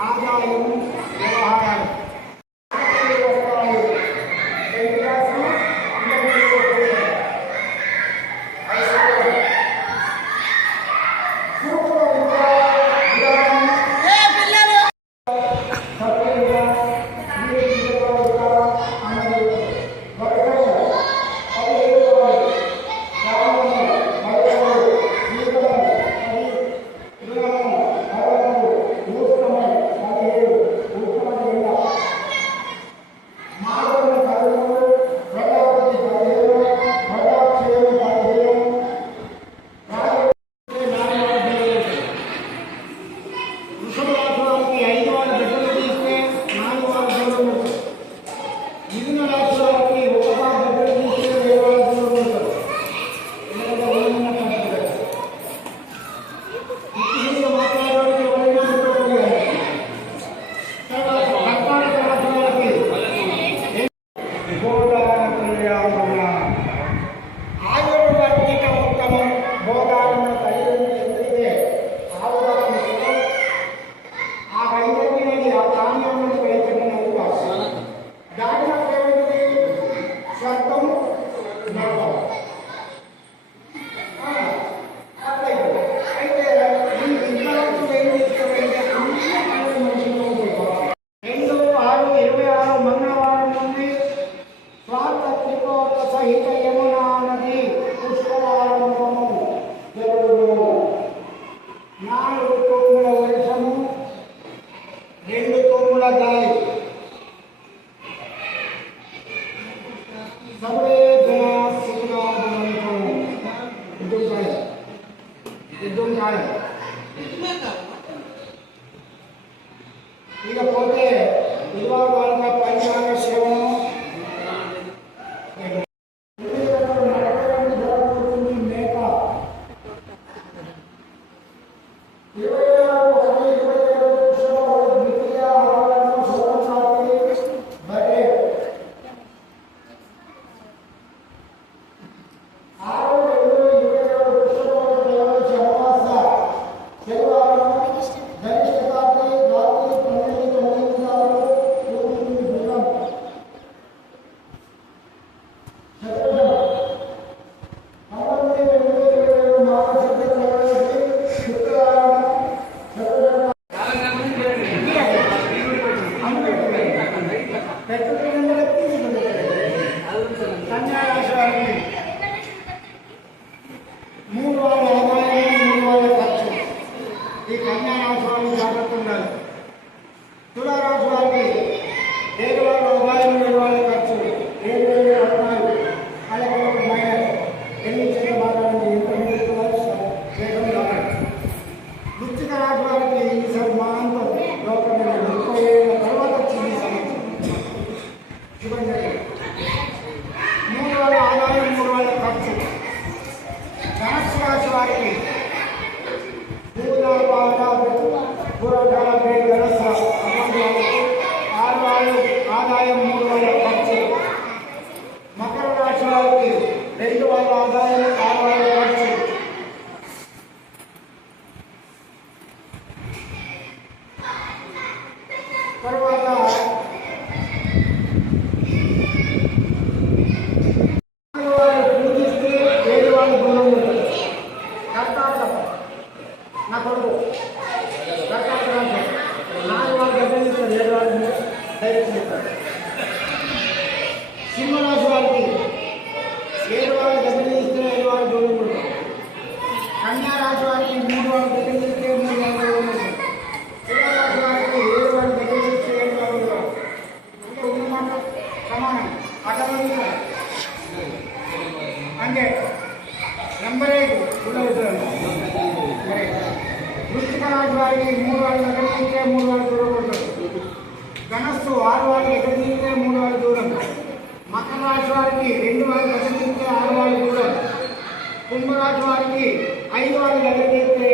ఆదాయం వ్యవహారాలు ఇకపోతే వివాహాల పంచాంగ సేవను తులారాశి వారికి 7,000 రూపాయలు 7,000 ఖర్చు 7,000 అలాగే ఎన్ని చేయబాలని వృశ్చిక రాశి వారికి ఈసారి మాంతం లోపల 30 ఏళ్ళ తర్వాత వచ్చింది శుభం జరిగింది 3,000 ఆదాయం 3,000 ఖర్చు ధనుస్సు రాశి వారికి ఆదాయం 3,000 ఖర్చు మకర రాశి వారికి 2,000 ఆదాయం 6,000 ఖర్చు తర్వాత పూజిస్తే 7,000 దూరం ఉంటుంది కర్తాటక నా కొడుకు కర్తాటక 4,000 గడ్డలు ఇస్తారు 7,000 డైరెక్ట్ ఇస్తారు సింహరాశి వారికి 7,000 గడ్డలు ఇస్తే 7,000 దూరం ఉంటుంది కన్యా రాశి వారికి 3,000 గడ్డలు ఇస్తే 3,000 దూరం ఉంటుంది తులారాశి వారికి 7,000 గడ్డలు ఇస్తే 7,000 దూరం అంటే ఉన్నమాట సమానం అటువంటి అంటే నెంబర్ 8 వృశ్చిక రాశి వారికి 3,000 గడ్డలు ఇస్తే 3,000 దూరం ఉంటుంది ధనస్సు 6,000 గడ్డలు ఇస్తే 3,000 దూరం మకర రాశి వారికి 2,000 గడ్డలు ఇస్తే 6,000 దూరం కుంభరాశి వారికి 5,000 గడ్డలు ఇస్తే